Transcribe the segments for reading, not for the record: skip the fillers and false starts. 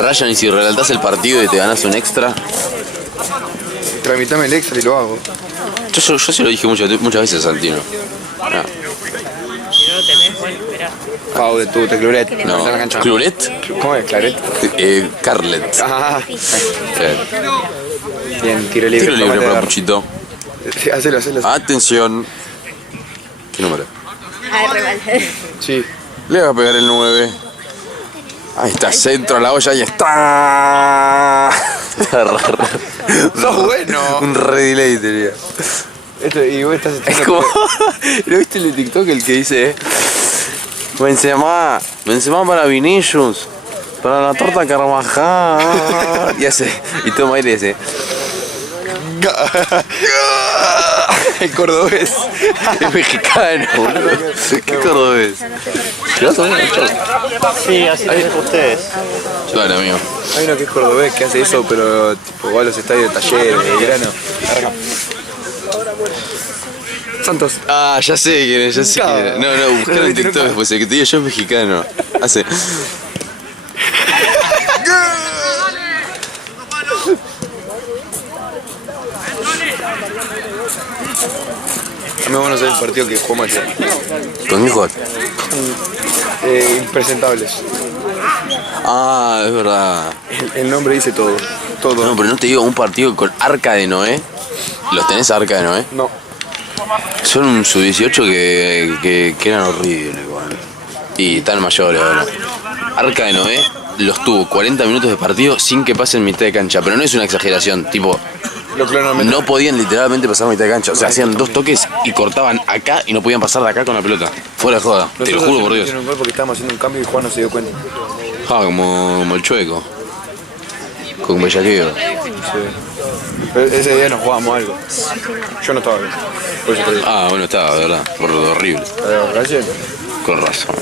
Ryan, y si relatás el partido y te ganás un extra. Tramitame el extra y lo hago. Yo se lo dije muchas veces a Santino. No. Pau de tu Cluret. No. ¿Cluret? ¿Cómo es? ¿Claret? Carlet. Ah. Bien, tiro libre. Tiro libre para Puchito. Sí, hacelo. Atención. ¿Qué número? Rival. Sí. Le va a pegar el 9. Ahí está, centro a la olla y está. ¡Sos bueno! Un redelay tenía. Esto, y vos estás... Es como... ¿No viste el de TikTok el que dice? Benzema para Vinicius, para la torta Carvajal. Y hace... Y toma aire y dice... El cordobés. Es mexicano, boludo. ¿Qué cordobés? ¿Te vas a ver? Sí, así lo dejo ustedes. Dale, amigo. Hay uno que es cordobés que hace eso, pero tipo va a los estadios de Talleres, de Grano. Santos. Ah, ya sé quién es, ya sé quién es. No, buscar en TikTok después. El que te diga yo es mexicano. Hace... A mí bueno saber el partido que jugamos ayer. ¿Con mi jugador? Impresentables. Ah, es verdad. El nombre dice todo. Todo. No, pero no te digo un partido con Arca de Noé. ¿Los tenés a Arca de Noé? No. Son un sub-18 que eran horribles, igual. Y tan mayores ahora. Arca de Noé los tuvo 40 minutos de partido sin que pasen mitad de cancha. Pero no es una exageración, tipo... No podían literalmente pasar mitad de cancha. O sea, hacían 2 toques y cortaban acá y no podían pasar de acá con la pelota. Fuera de joda, te lo juro por Dios. Un gol porque estábamos haciendo un cambio y Juan no se dio cuenta. Ah, como el chueco. Con bellaqueo. Sí. Pero ese día nos jugábamos algo. Yo no estaba bien. Por eso te digo. Ah, bueno, estaba, de verdad. Por lo horrible. Gracias. Con razón.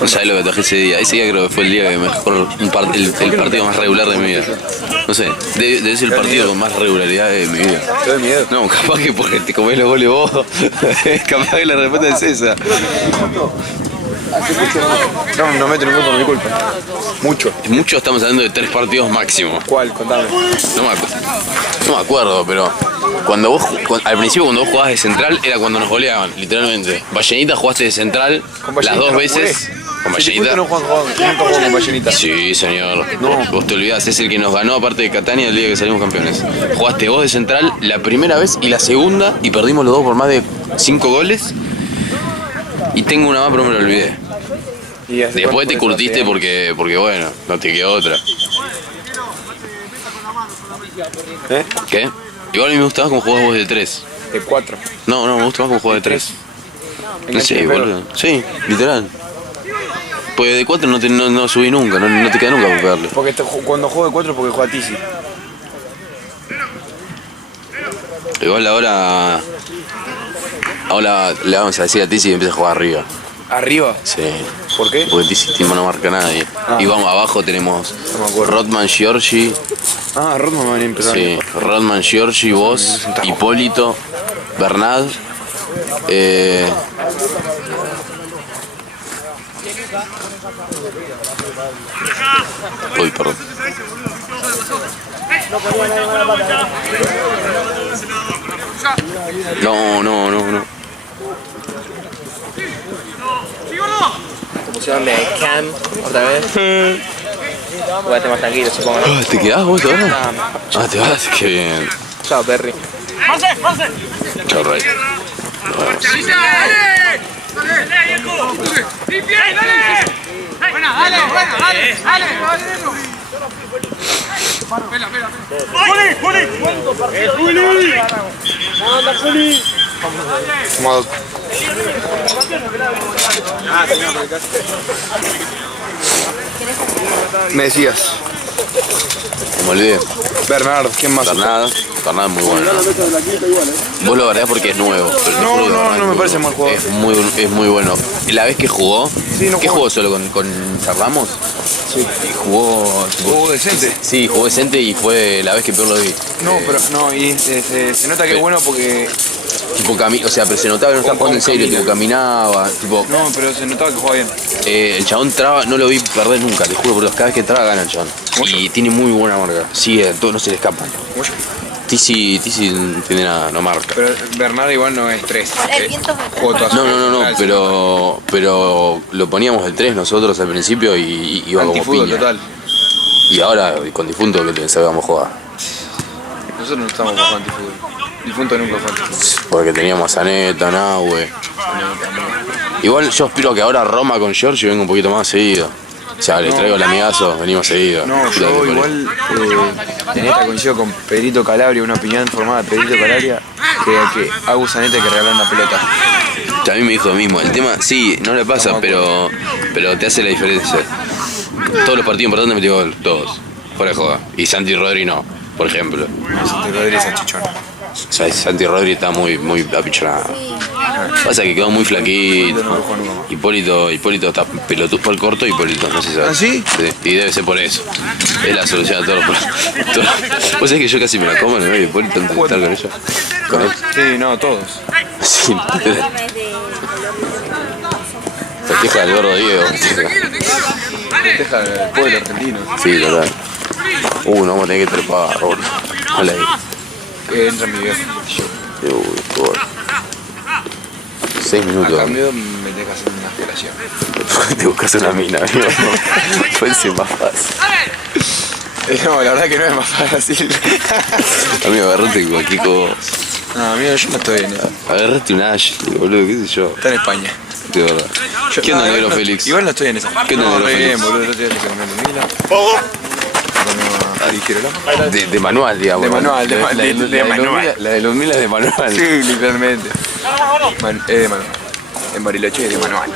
No sabés lo que traje ese día. Ese día creo que fue el día que mejor, el partido más regular de mi vida. No sé, debe ser el partido con más regularidad de mi vida. ¿Te da miedo? No, capaz que porque te comés los goles vos. Capaz que la respuesta es esa. No meten un gol por mi culpa. Mucho. Mucho, estamos hablando de 3 partidos máximo. ¿Cuál? Contame. No me acuerdo, pero al principio cuando vos jugabas de central era cuando nos goleaban, literalmente. Ballenita jugaste de central las 2 veces. ¿Con Ballenita? Nunca jugó con Ballenita. Sí, señor. No. Vos te olvidás, es el que nos ganó aparte de Catania el día que salimos campeones. Jugaste vos de central la primera vez y la segunda y perdimos los 2 por más de 5 goles. Y tengo una más, pero me la olvidé. Después te curtiste porque bueno, no te quedó otra. ¿Qué? Igual a mí me gustaba como jugabas vos de 3. De 4. No, me gusta más como jugabas de 3. No sé, boludo. Sí, literal. Porque de 4 no subí nunca, no te queda nunca por pegarle. Porque cuando juego de 4 porque juega Tizi. Igual ahora le vamos a decir a Tizi que empieza a jugar arriba. ¿Arriba? Sí. ¿Por qué? Porque Tizi no marca a nadie. Y vamos abajo, tenemos Rodman, Giorgi. Ah, Rodman va a venir a empezar. Sí, Rodman, Giorgi, vos, Hipólito, Bernat. Uy, perdón. No. Te pusieron de Cam otra vez. Jugate más tranquilo, supongo. ¿Te quedás vos ahora? Ah, te vas, qué bien. Chao, Perry. Chao, Ray. Nos vemos. Como... Me decías. Me olvidé. Bernard, ¿quién más? Bernat es muy bueno. Vos lo verdad porque es nuevo. No me parece mal jugador. Es muy bueno. La vez que jugó, Sí, no ¿qué jugó. jugó solo con Ramos? Sí. Y jugó decente. Sí, jugó decente y fue la vez que peor lo vi. No, pero no, y se nota que es bueno porque Tipo, o sea, pero se notaba que no estaba jugando en serio, tipo, caminaba, tipo... No, pero se notaba que jugaba bien. El chabón traba, no lo vi perder nunca, te juro por Dios, cada vez que traba gana el chabón. Y tiene muy buena marca, sigue, todos no se le escapan. Tisi tiene nada, no marca. Pero Bernardo igual no es 3. No, pero lo poníamos el 3 nosotros al principio y iba como piña. Total. Y ahora con difunto que pensaba que íbamos a jugar. Nosotros no estamos jugando antifútbol. Difunto nunca fue antifútbol. Porque teníamos a Zaneta, Nahue. Igual yo aspiro a que ahora Roma con Giorgio venga un poquito más seguido. O sea, le traigo el amigazo, venimos seguido. No, yo igual en esta coincido con Pedrito Calabria, una opinión formada de Pedrito Calabria, que Agus Zaneta hay que regalar una pelota. También me dijo lo mismo. El tema, sí, no le pasa, pero te hace la diferencia. Todos los partidos importantes metió gol, todos. Fuera de joda. Y Santi Rodri no, por ejemplo. Santi Rodri es achichón. O sea, Santi Rodri está muy apichonado. Pasa que quedó muy flaquito. Hipólito está pelotudo por el corto, Hipólito, no sé si sabes. ¿Ah, sí? Sí, y debe ser por eso. Es la solución a todos los problemas. ¿Vos sabés que yo casi me la como en el medio de Hipólito antes de estar con ella? ¿Con él? Sí, no, todos. Sí, festeja el gordo Diego. Festeja el pueblo argentino. Sí, total. No vamos a tener que trepar, boludo. Hola ahí. Entra mi viejo. Uy, por 6 minutos. A cambio me tengo que hacer una aspiración. Te buscas una mina, amigo. Puede ser más fácil. No, la verdad que no es más fácil. Amigo, agarrate cualquier cosa. No, amigo, yo no estoy en eso. Agarrate un Ashley, boludo, qué sé yo. Está en España. De verdad. ¿Qué onda, negro Félix? Igual no estoy en eso. ¿Qué onda, negro Félix? Bien, boludo, no estoy en eso. De manual, digamos. De manual, de manual. La de los milas de manual. Sí, literalmente. Es de manual. En Bariloche es de manual.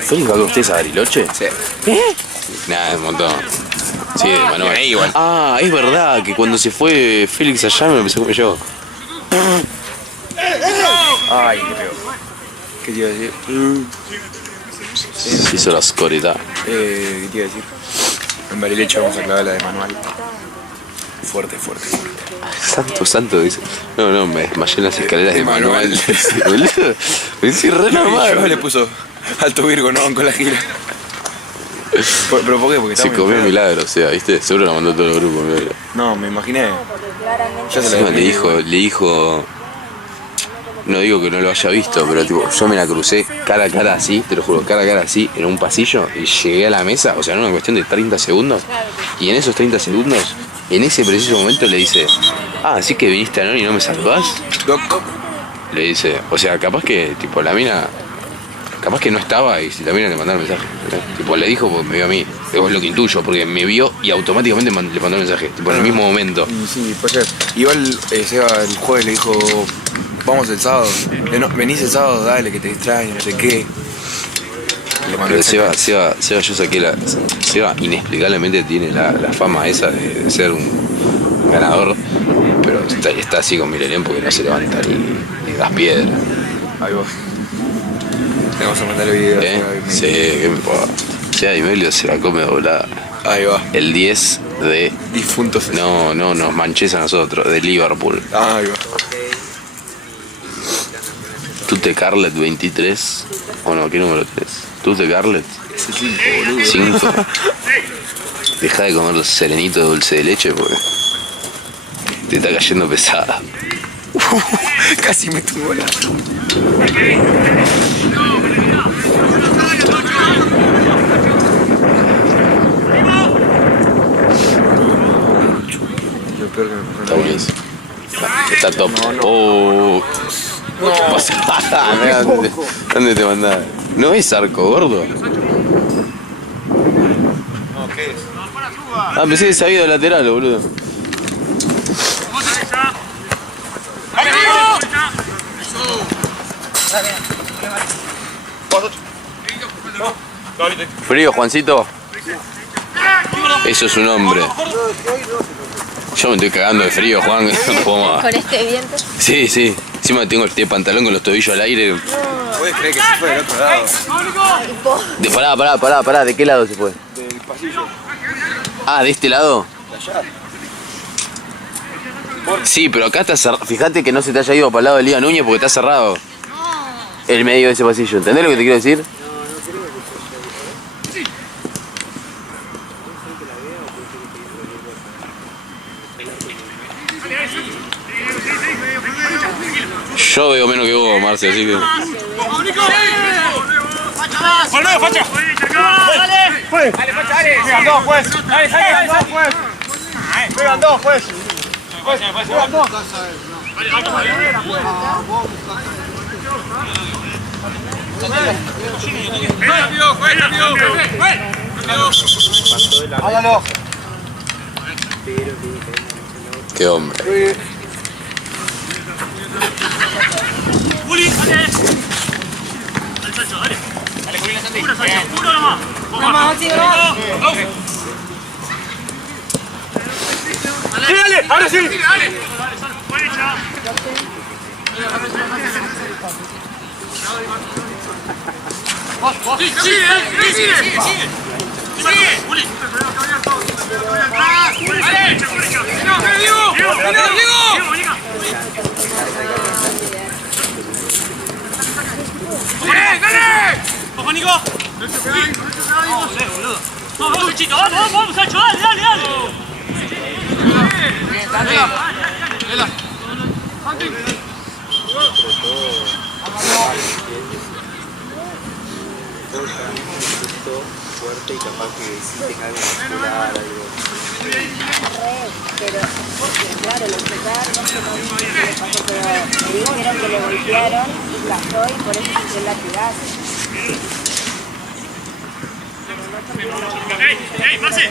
¿Félix va con ustedes a Bariloche? Sí. Nada, un montón. Sí, de manual. Ahí igual. Ah, es verdad que cuando se fue Félix allá me lo empecé a comer yo. Ay, qué feo. ¿Qué te iba a decir? Se hizo la oscuridad. ¿Qué te iba a decir? En Bariloche vamos a clavar la de manual. Fuerte. Santo, dice. No, me desmayé en las escaleras de manual. Boludo, me hice re normal. Yo le puso alto Virgo, no, con la gira. ¿Pero por qué? Porque se comió un milagro, o sea, ¿viste? Seguro lo mandó todo el grupo. Milagro. No, me imaginé. Ya se le dijo. No digo que no lo haya visto, pero tipo, yo me la crucé cara a cara así, te lo juro, cara a cara así, en un pasillo, y llegué a la mesa, o sea, en una cuestión de 30 segundos, y en esos 30 segundos, en ese preciso momento le dice, así que viniste a Noni y no me saludás. Doc. Le dice, o sea, capaz que, tipo, la mina, capaz que no estaba y si la mina le mandaba el mensaje. Tipo, le dijo porque me vio a mí, es lo que intuyo, porque me vio y automáticamente le mandó el mensaje, tipo, en el mismo momento. Sí, puede ser. Igual Seba el jueves le dijo, vamos el sábado, venís el sábado, dale, que te distrae, no sé qué. Pero Seba, yo saqué Seba inexplicablemente tiene la fama esa de ser un ganador, pero está así con Milenium porque no se levanta ni das piedra. Ahí vos. Le vamos a mandar el video. Sí, qué me importa. Sea Imelio se la come doblada. Ahí va. El 10 de... Difuntos. No, nos manches a nosotros, de Liverpool. Ahí va. Tute Carlet 23. ¿O no? ¿Qué número tenés? Tute Carlet. Ese 5, boludo. 5. Deja de comer los serenitos de dulce de leche porque te está cayendo pesada. Casi me tuvo la... Lo peor que me pasó. Está buenísimo. Está top. No. Mirá, ¿dónde te mandás? ¿No es arco, gordo? No, ¿qué es? Pensé que se había ido de lateral, boludo. Frío, Juancito. Eso es un hombre. Yo me estoy cagando de frío, Juan. No puedo más. ¿Con este viento? Sí. Encima tengo el pantalón con los tobillos al aire. ¿Puedes creer que se fue del otro lado? Pará, ¿de qué lado se fue? Del pasillo. ¿De este lado? De allá. Sí, pero acá está cerrado. Fíjate que no se te haya ido para el lado de Liga Núñez porque está cerrado el medio de ese pasillo. ¿Entendés lo que te quiero decir? Yo veo menos que vos, Marce, así que... ¡Volvé, facha! ¡Dale! ¡Dale, facha, dale! ¡Pegan dos, juez! ¡Dale, dale, dos, juez! ¡Pegan dos, juez! ¡Pegan dos! ¡Rápido, juez, rápido! ¡Hágalo! ¡Qué hombre! ¡Juli! ¡Dale! ¡Dale! ¡Dale, Juli, Santi! ¡Uno nomás! ¡Vamos, sí, vamos! ¡Sí, dale! ¡Ahora sí! ¡Dale! ¡Buena! ¡Vos! ¡Sí, sigue! ¡Sigue! ¡Sigue! ¡Juli! ¡Dale! ¡Diego! ¡Diego! ¡Dale! ¡Ojo, Nico! ¡Vamos, Luchito! ¡Vamos, Sancho! ¡Dale, dale, dale! ¡Dale! Fuerte y capaz que sí tenga algo muscular, algo. Pero, claro, lo chocaron, no sé muy bien qué le pasó, pero me dijeron que le golpearon y cayó y por eso se dio el latigazo. ¡Ey, Marce!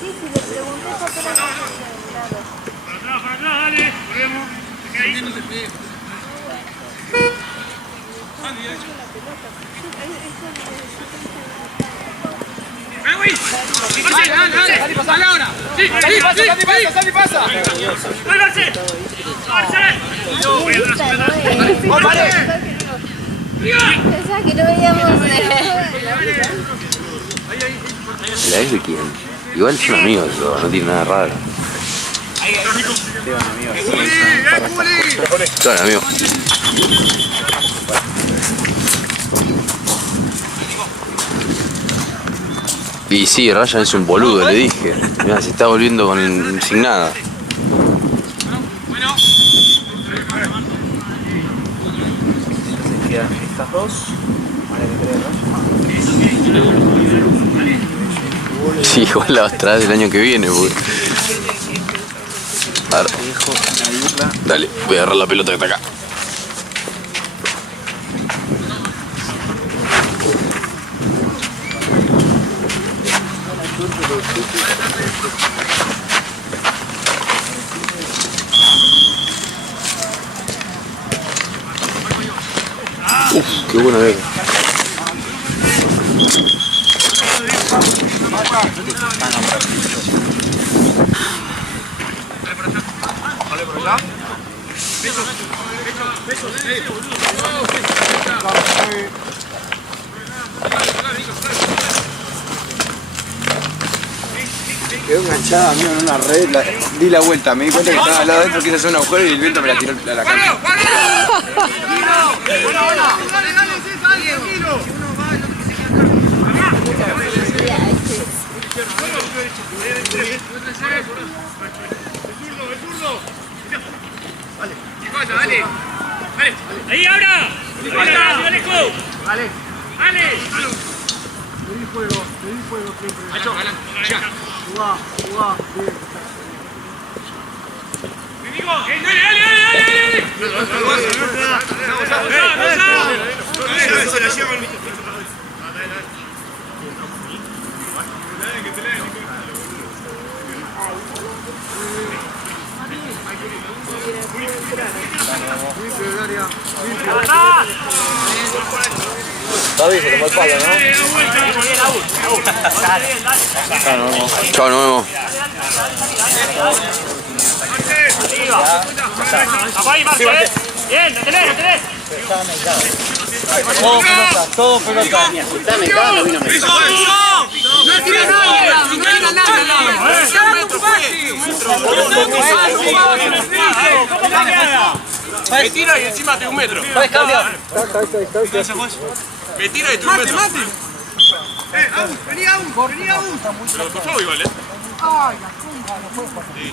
Sí, le pregunté eso, pero no sé, claro. Para atrás, dale. Volvemos. Ahí. ¡Sali, pasa ahora! ¡Sí, sali, pasa! ¡Dale, Marce! Pensaba que no veíamos... ¿La es de quién? Igual son amigos, no tiene nada raro. Son amigos. Y sí, Ryan es un boludo, le dije. Mirá, se está volviendo sin nada. Se quedan estas dos. Sí, igual la vas a traer el año que viene, porque... A ver. Dale, voy a agarrar la pelota que está acá. Qué buena beca. Quedó enganchada amigo en una red, di la vuelta, me di cuenta que estaba al lado adentro, quise hacer un agujero y el viento me la tiró a la cara. Dale. Ahí ahora. Dale. Dale. Pedí juego siempre. Nacho, ya. Jugá, bien. David, se tomó el palo, ¿no? Chao, nos vemos. Arriba. Abajo, Marce. Bien, lo tenés. Todo pelota. Me tira y encima te un metro. ¿Puedes cambiar? Me tira y te un metro. Vení a un. Pero pasó igual, ¿eh? Ay, la concha. Sí.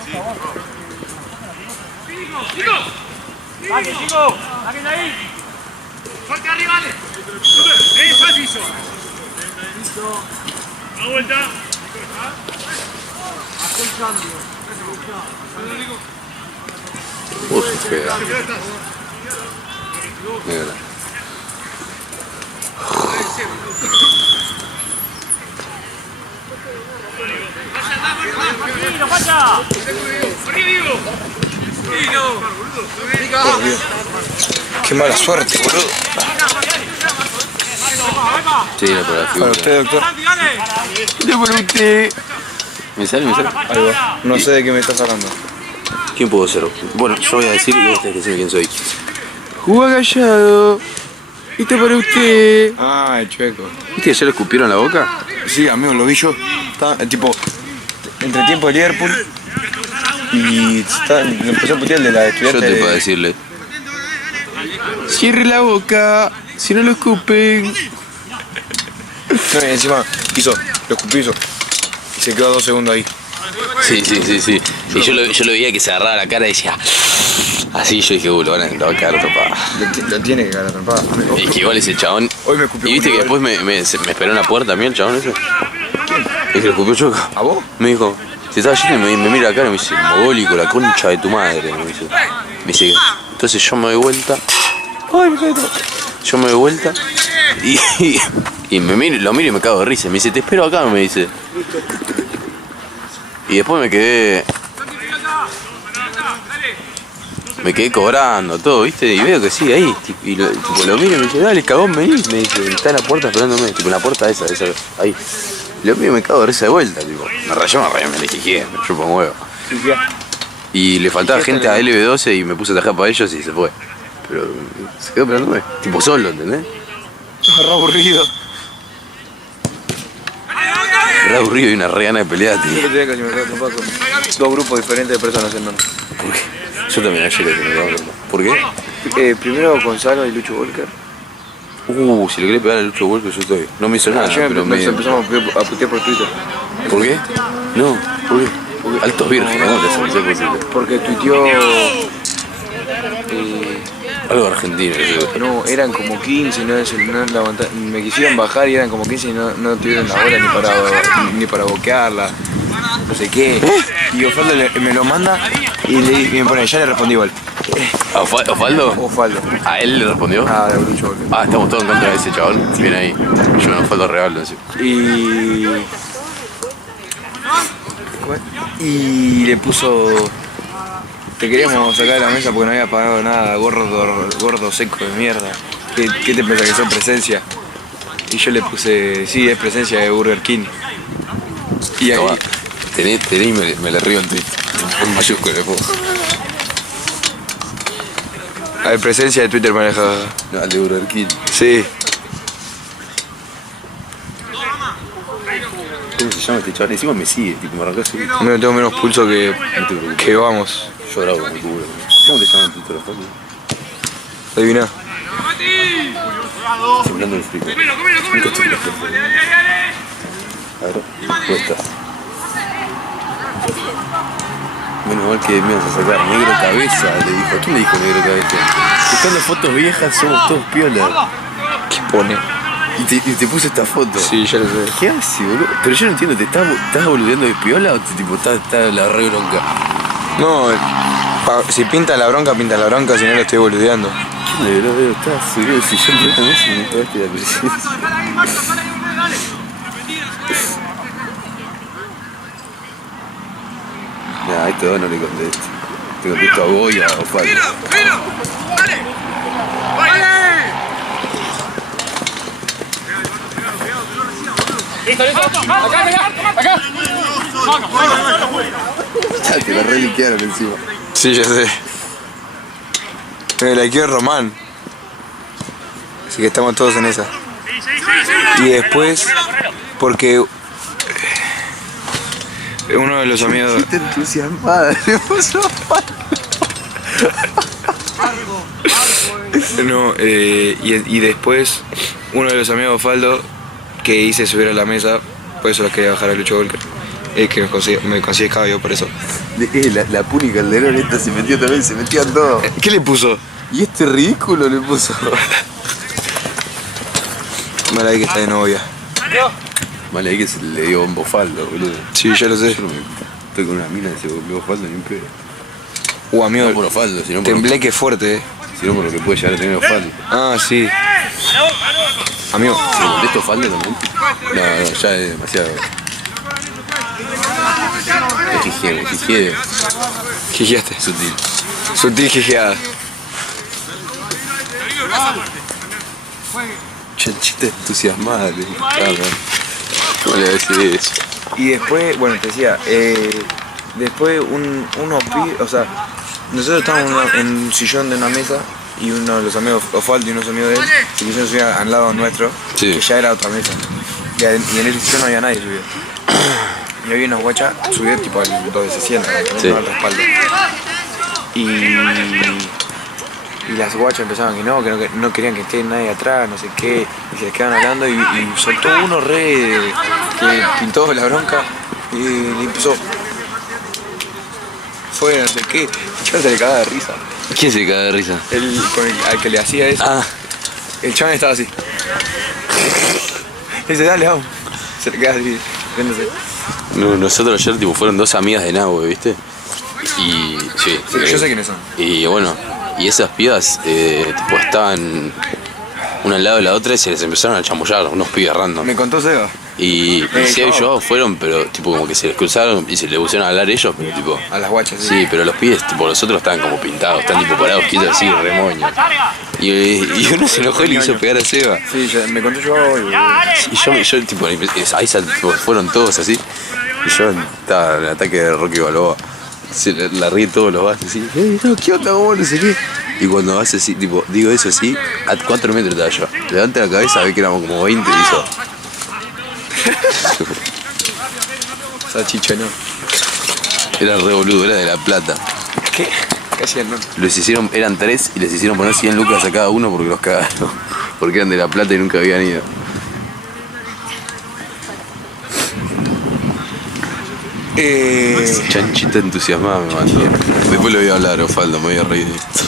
¡Chico! ¡Dale, chico! ¡Saquen de ahí! ¡Fuerte arriba, dale! ¡Fácil! ¡Listo! ¡Da vuelta! Hacé el cambio. Fea. Negra. Qué mala suerte, boludo. Sí, la por la Para figura. usted, doctor. ¿Qué por usted? ¿Me sale? Ahí va. No sé de qué me estás hablando. ¿Quién puedo ser? Bueno, yo voy a decir y vos tenés que decirme quién soy. Juga Gallardo. ¿Viste para usted? Ah, el chueco. ¿Viste que ya le escupieron la boca? Sí, amigo, lo vi yo. Está, tipo, entre tiempo de Liverpool y le empezó a putear el de la Yo estudiante. te puedo decirle. Cierre la boca, si no lo escupen. No, y encima lo escupió y se quedó 2 segundos ahí. Sí. Y yo lo veía que se agarraba la cara y decía. Así yo dije, lo va a quedar atrapada. Lo tiene que quedar atrapada. Es que igual ese chabón. Hoy me escupió. Y viste que después me esperó en la puerta a mí el chabón ese. Y que le escupió Choca. ¿A vos? Me dijo, se estaba yendo y me mira la cara y me dice, mogólico, la concha de tu madre. Me dice, entonces yo me doy vuelta. Ay, me cae todo. Yo me doy vuelta y lo miro y me cago de risa. Me dice, te espero acá, me dice. Y después me quedé cobrando todo, ¿viste? Y veo que sigue ahí. Y lo miro y me dice, dale, cagón, vení. Me dice, está en la puerta esperándome. Tipo, en la puerta esa, ahí. Y lo miro y me cago de risa de vuelta, tipo. Me rayó, me dije, me chupo un huevo. Y le faltaba gente a LB12 y me puse a tajar para ellos y se fue. Pero se quedó esperándome. Tipo solo, ¿entendés? Re aburrido. Re aburrido y una re gana de pelear, tío. Yo tenía casi me quedé atrapado con 2 grupos diferentes de personas en donde. ¿Por qué? Yo también ayer le tenía que hablar. ¿Por qué? Primero Gonzalo y Lucho Volker. Si le querés pegar a Lucho Walker yo estoy. No me hizo nada, Ayer pero nos empezamos a putear por Twitter. ¿Por qué? No, ¿por qué? Altos vírgenes, ¿no? Que se me posible. Porque tuiteó. Algo argentino, yo creo. No, eran como 15 y no la aguantaron. Me quisieron bajar y eran como 15 y no tuvieron la bola ni para boquearla. No sé qué. Y Osvaldo me lo manda y me pone, ya le respondí igual. ¿A Osvaldo? Osvaldo. ¿A él le respondió? Ah, de Lucho Volker. Estamos todos en contra de ese chabón. Bien ahí. Yo no Osvaldo regalo encima. Y le puso. Te queríamos sacar de la mesa porque no había pagado nada, gordo seco de mierda. ¿Qué te pensás que son presencia? Y yo le puse, sí, es presencia de Burger King. Y ahí. Toma, tenés y me le río en Twitter. En mayúscula le pongo. A ver, presencia de Twitter maneja. No, al de Burger King. Sí. ¿Cómo se llama este chaval? Encima me sigue, tipo, me arrancó así. No tengo menos pulso que vamos. Yo grabo con mi culo. ¿Cómo te llaman en Twitter? Adivina. Simulando el frío. A ver, cuesta. Menos mal que me ibas a sacar. Negro cabeza, le dijo. ¿Quién le dijo negro cabeza? Buscando fotos viejas somos todos piola. ¿Qué pone? Y te puse esta foto. Sí, ya lo sé. ¿Qué hace, boludo? Pero yo no entiendo, ¿estás boludeando de piola o está la re bronca? No, si pinta la bronca, si no lo estoy boludeando. ¿Qué le veo? Estás subido el sillón de una vez y me pagaste la presencia. Nah, a estos dos no le contesto. Te contesto a vos y a Osvaldo. ¡Listo! ¡Acá! Te la reliquearon encima. Sí, ya sé. Me la quiero Román. Así que estamos todos en esa. Y después, porque uno de los amigos... Te entusiasmada, le puso No, y después uno de los amigos de Faldo que hice subir a la mesa, por eso los quería bajar a Lucho Volker, que me conseguí escabio por eso. La Puni Calderón esta se metió también, se metían todos. ¿Qué le puso? Y este ridículo le puso. Vale, ahí que está de novia. Vale, ahí que se le dio bombo Faldo, boludo. Sí, ya lo sé. Yo no me... Estoy con una mina que se volvió Faldo ni un pedo. Amigo, No por Faldo, sino por, tembleque fuerte, sino por lo que puede llegar a tener Faldo. Ah, sí. Amigo, ¿Le contesto Faldo también? No, ya es demasiado. Es jijeo. jijeaste. Sutil. Sutil jijeada. Chanchita entusiasmada, le dije. ¿Cómo le voy a decir eso? Y después, bueno, te decía, después unos pibes, o sea, nosotros estábamos en un sillón de una mesa y uno de los amigos, Osvaldo y unos amigos de él, se quisieron subir al lado nuestro, Sí. que ya era otra mesa. Y en ese sillón no había nadie subido. Y había unos guachas subidos tipo al donde se sientan, Sí. al respaldo. Y las guachas empezaban que no querían que esté nadie atrás, no sé qué, y se les quedaban hablando y soltó uno que pintó la bronca y le empezó. Fue no sé qué, el chaval se le cagaba de risa. ¿Quién se caga de risa? Al que le hacía eso, Ah, el chaval estaba así. Dice, dale, vamos. Se le queda así, riéndose. no, nosotros ayer tipo fueron dos amigas de Nahue, ¿viste? Y sí. Yo sé quiénes son. Y bueno, y esas pibas tipo estaban una al lado de la otra y se les empezaron a chamullar, unos pibes random. Me contó Seba. Y Seba y yo fueron, pero tipo como que se les cruzaron y se les pusieron a hablar ellos, pero tipo... A las guachas, Sí, pero los pibes, tipo, los otros estaban como pintados, están tipo parados, quietos así, remoños. Y uno se enojó y le hizo pegar a Seba. Sí, me contó yo hoy. Y yo tipo, ahí tipo, fueron todos así. Y yo estaba en el ataque de Rocky Balboa. La ríe todos los bases así. No, ¿qué onda? ¿Cómo no sé qué? Y cuando hace así, tipo, digo eso así, a 4 metros estaba yo. Levanta la cabeza, ve que éramos como 20 y hizo. Esa chicha, ¿no? Era re boludo, era de La Plata. ¿Qué? ¿Qué hacían, no? Los hicieron, eran 3 y les hicieron poner 100 lucas a cada uno porque los cagaron. Porque eran de La Plata y nunca habían ido. Chanchita entusiasmada me mandó. Después lo voy a hablar, Osvaldo, me voy a reír de esto.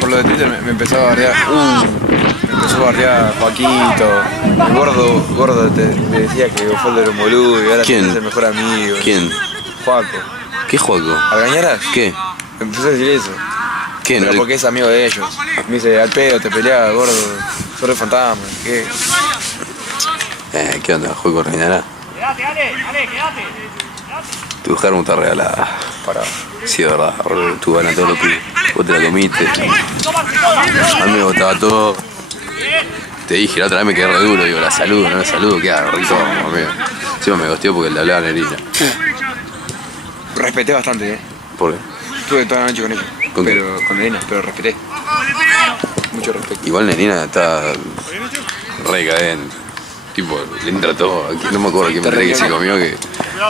Por lo de Twitter me empezó a bardear. Me empezó a bardear Joaquito. El gordo te decía que Osvaldo era un boludo y ahora ¿Quién? es el mejor amigo. ¿Quién? Joaco. ¿Qué juego? ¿Algañaras? ¿Qué? Me empezó a decir eso. ¿Qué? Pero No porque es amigo de ellos. Me dice, al pedo, te peleaba, gordo. Sos re fantasma. ¿Qué? ¿Qué onda? ¿Juego reinará? Quédate, Ale, quédate. Tu germo está regalada. Para. Sí, de verdad, boludo. Tu gana todo lo que vos te la comiste. A mí me gustaba todo. Te dije, la otra vez me quedé re duro, digo, la saludo, queda rico, amigo. Encima me gosteó porque le hablaba nerina. Respeté bastante, ¿Por qué? Estuve toda la noche con ella. ¿Con qué? Con Elena, pero respeté. Mucho respeto. Igual Nenina está re cadente. Tipo, le entra todo. No me acuerdo quién me que se comió que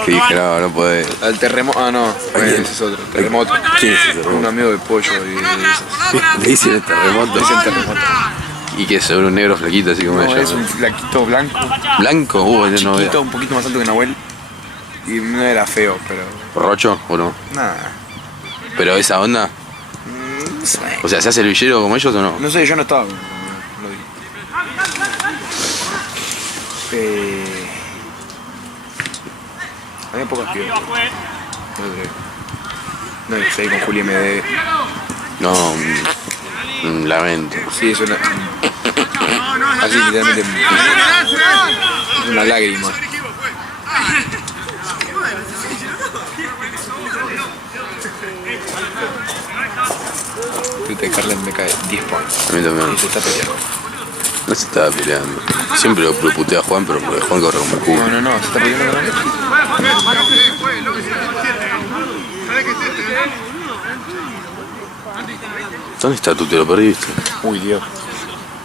dije, no podés. Al terremoto. Ah, no. quién? Ese es otro. Terremoto. ¿Quién es ese? Un amigo de pollo y de esas. Le dicen el terremoto. Le dicen terremoto. Y que es sobre un negro flaquito así como No, ella. es un flaquito blanco. Blanco, yo no Chiquito, veo. un poquito más alto que Nahuel. Y no era feo, pero. ¿Rocho o no? Nada. Pero esa onda, No sé. o sea, ¿se hace el villero como ellos o no? No sé, yo no estaba. No lo vi. Había pocas pibas. No sé, con Juli MD. No, un lamento. Sí, es una. Así, literalmente. Una lágrima. Twitter Carlen me cae 10 puntos. A mí también. Y se está peleando. No se estaba peleando. Siempre lo putea a Juan, pero porque Juan corre como el culo. No, se está peleando con él. ¿Dónde está tú? ¿Te lo perdiste? Uy, Dios.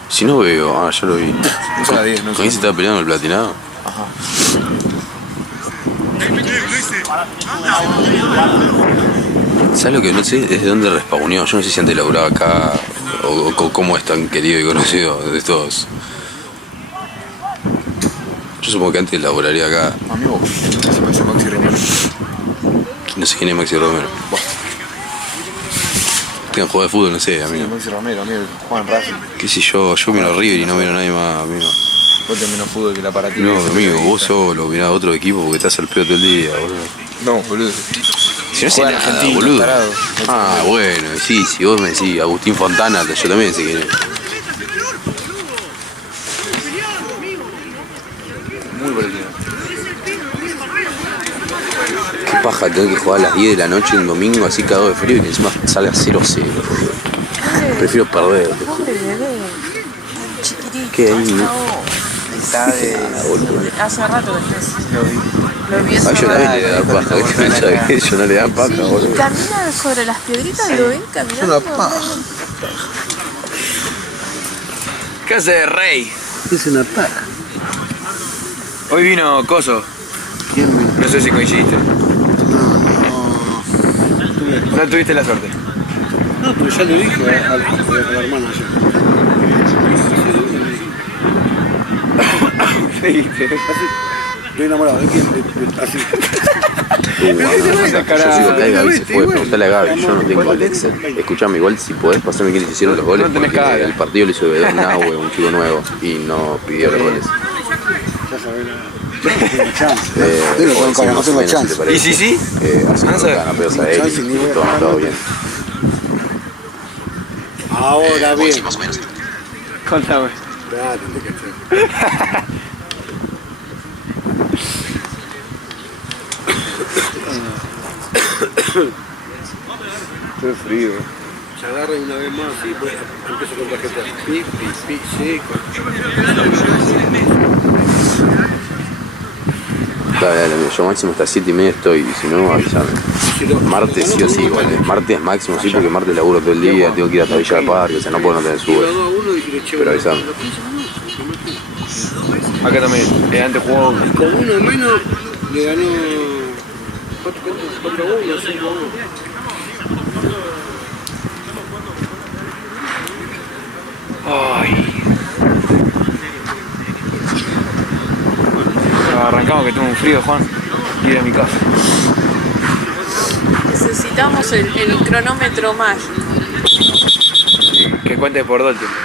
Si no veo, ya lo vi. No son las 10, no ¿Con quién se son. está peleando el platinado? Ajá. ¿Sabes lo que no sé? Es de dónde respawneó. Yo no sé si antes laburaba acá o cómo es tan querido y conocido de todos. Yo supongo que antes laburaría acá. Amigo, se parece a Maxi Romero. No sé quién es Maxi Romero. Tengo juego de fútbol, no sé, Sí, amigo. Maxi Romero, amigo, Juan Racing. ¿Qué sé yo? Yo miro River y no miro a nadie más, amigo. Vos tenés menos fútbol que la para ti. No, amigo, vos solo mirás a otro equipo porque estás al pedo todo el día, boludo. No, boludo. Si no sé Juega nada, Argentina, boludo. tarado. Ah, bueno, sí, si vos me decís Agustín Fontana, yo también sé quién es. Muy parecido. Qué paja tener que jugar a las 10 de la noche un domingo así cagado de frío y que encima salga 0-0, boludo. Prefiero perder. Pobre bebé. Chiquitito. ¿Qué ahí? Está de. Hace rato que estás. Lo vi. Lo vi A hace yo también rato. le da paja, ¿viste? ¿Sabes que ellos no le dan paja, Sí, boludo? camina sobre las piedritas, lo ven caminando. ¿Qué hace, Rey? Es una paja. Hoy vino Coso. No sé si coincidiste. No tuviste la suerte. No, pero ya le dije a la hermana ayer. Estoy enamorado de quién, así. Yo sigo acá y Gaby se fue, preguntale a Gaby, yo no tengo al Excel. Escuchame, igual si podés pasarme quiénes hicieron los goles, No tenés porque cara. el partido lo hizo Bedón Nahue, un chico nuevo, y no pidió los goles. Ya sabés. Yo no tengo chance. O No tengo menos, chance. ¿te parece? ¿Y sí? Así No no sé. gana pedos a él Chance ni voy y a todo, ganar. todo bien. Ahora bien. Contame. Claro, te cachai. Estoy frío. Se agarra una vez más y bueno, empiezo con tarjeta. Pi, pi, pi, sí. Dale, dale, amigo, yo máximo hasta 7:30 estoy, si no, avísame. Martes sí o sí, igual, martes máximo sí, porque martes laburo todo el día, tengo que ir hasta Villa del Parque, o sea, no puedo no tener sube. Pero avísame. Acá también. Antes jugó. Con uno menos le ganó 4-1, 5-1. Ay. Arrancamos que tengo un frío, Juan. Y ir a mi casa. Necesitamos el cronómetro mágico. Que cuente por dos el tiempo.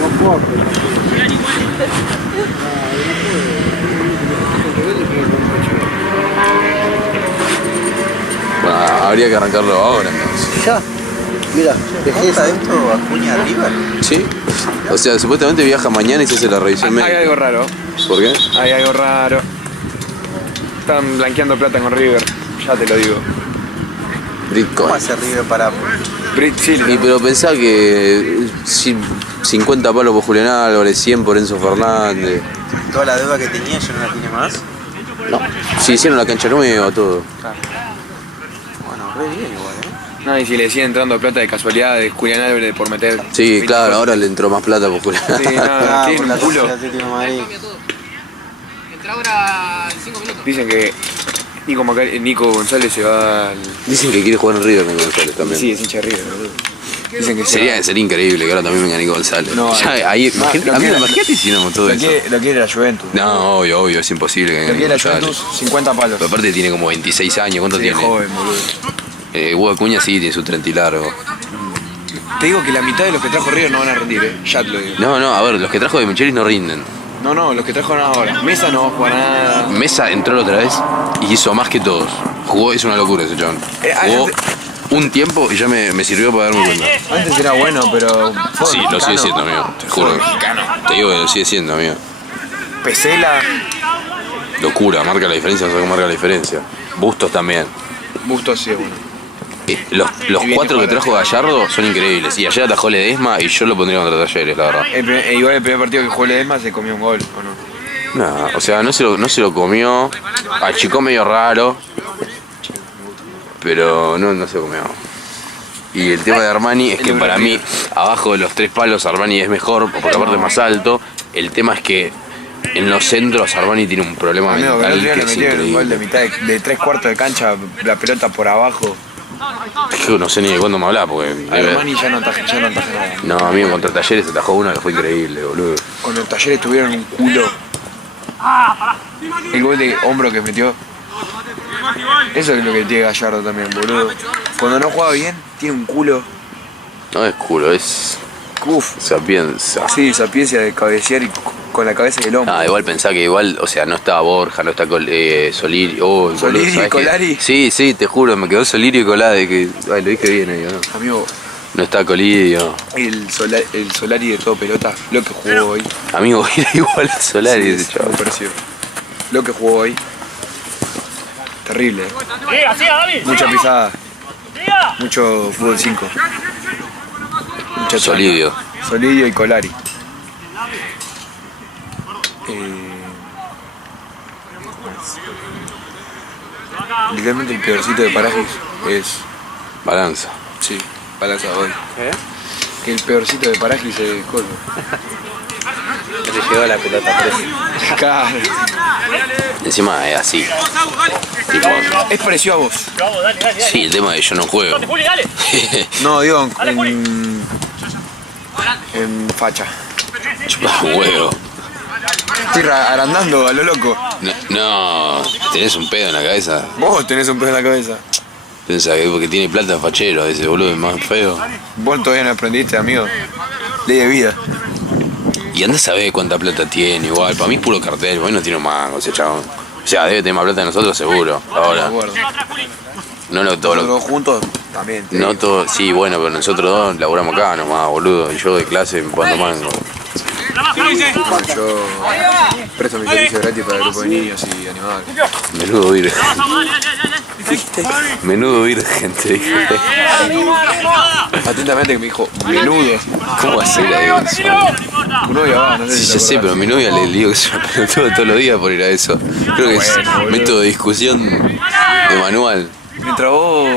No puedo, pero Bueno, habría que arrancarlo ahora, entonces. ya. Mira, dejé ¿Está esto Acuña arriba? ¿Sí? O sea, supuestamente viaja mañana y se hace la revisión Hay médica. algo raro. ¿Por qué? Hay algo raro. Están blanqueando plata con River. Ya te lo digo. Bitcoin. ¿Cómo hace River para.? Brit Y Chile. pero pensá que 50 palos por Julián Álvarez, 100 por Enzo Fernández. Toda la deuda que tenía ya no la tiene más? No. Si hicieron la cancha nueva, todo. Bueno, re bien igual, No, y si le sigue entrando plata de casualidad de Julián Álvarez por meter. Sí, claro, ahora le entró más plata por Julián. Sí, no, Ah, tiene por un la culo. cosa del Atlético de Madrid. Dicen que Nico González se va al. Dicen que quiere jugar en River Nico González también. Sí, es hincha de River, boludo. Dicen que Sería increíble que ahora también venga Nico González. No, Ya, ahí, no, imagínate, lo quiere- imagínate si hiciéramos todo lo eso. quiere la Juventus. No, obvio, es imposible que venga Lo Nico quiere la González. Juventus, 50 palos. Pero aparte tiene como 26 años, ¿cuánto Sí, tiene? joven, boludo. Hugo Acuña sí, tiene su 30 y largo. Te digo que la mitad de los que trajo River no van a rendir, ya te lo digo. No, a ver, los que trajo de Michelis no rinden. No, los que trajo ahora. Mesa no va a jugar nada. Mesa entró la otra vez y hizo más que todos. Jugó, es una locura ese chabón. Jugó un tiempo y ya me sirvió para darme cuenta. Antes era bueno, pero. fue Sí, lo sigue mexicano. siendo, amigo. Te juro. Te digo que lo sigue siendo, amigo. Pesela, Locura, marca la diferencia, no sé cómo marca la diferencia. Bustos también. Bustos sí, bueno. Los viene 4 que para trajo Gallardo son increíbles. Y ayer atajó Ledesma y yo lo pondría contra Talleres, la verdad. Igual el primer partido que jugó Ledesma se comió un gol, ¿o no? No, o sea, no se lo comió. Achicó medio raro. pero no se comió. Y el tema de Armani es que para mí, abajo de los 3 palos Armani es mejor, porque aparte es más alto. El tema es que en los centros Armani tiene un problema Amigo, mental que que le es metieron un gol de increíble. mitad de 3/4 de cancha, la pelota por abajo. Yo no sé ni de cuándo me hablaba, porque... Armani ya no ataja nada. No, amigo, contra Talleres atajó uno que fue increíble, boludo. Con los Talleres tuvieron un culo. El gol de hombro que metió. Eso es lo que tiene Gallardo también, boludo. Cuando no juega bien, tiene un culo. No es culo, es Uf. sapiencia. Sí, sapiencia de cabecear y con la cabeza y el hombro. Ah, igual pensá que igual, o sea, no está Borja, no está Soliri. Oh, boludo, Soliri y ¿sabés qué? Colari. Sí, te juro, me quedó Soliri y Colari, que... Ay, lo dije bien ahí, ¿no? Amigo, No está Colidio. el Solari de todo pelota, lo que jugó hoy. Amigo, era igual a Solari Sí, ese chaval. me pareció. Lo que jugó hoy. Terrible. Siga, siga, David. Mucha pisada, Siga. mucho fútbol 5. Mucha Solidio. Solidio y Colari. Literalmente el peorcito de Parajes es. Balanza. Sí, balanza hoy. Que el peorcito de Parajes es Colo. Le llegó la pelota presa. Claro. Encima es así. Tipo, Es parecido a vos. Vamos, dale, dale. sí, el tema es que yo no juego. Juli, dale. No, digo, en facha. Chupá un huevo. Estoy agrandando a lo loco. No, tenés un pedo en la cabeza. Vos tenés un pedo en la cabeza. Pensá que porque tiene plata fachero, ese boludo es más feo. Vos todavía no aprendiste, amigo. Ley de vida. Y andás a ver cuánta plata tiene, igual. Para mí es puro cartel, hoy no tiene un mango ese chabón. O sea, debe tener más plata que nosotros, seguro. De Ahora, acuerdo. no lo todo Los lo. dos juntos también. te No digo. todo, sí, bueno, pero nosotros dos laburamos acá nomás, boludo. Y yo de clase cuando mango. Yo presto mi servicio gratis para el grupo de niños y animales. Menudo virgen. Menudo virgen, te dije. Atentamente que me dijo, menudo. ¿Cómo hacer eso? Tu novia va, no sé Sí, si ya te sé, pero a mi novia le digo que es una pelotuda todos los días por ir a eso. Creo que es Bueno, boludo. método de discusión de manual. Mientras vos...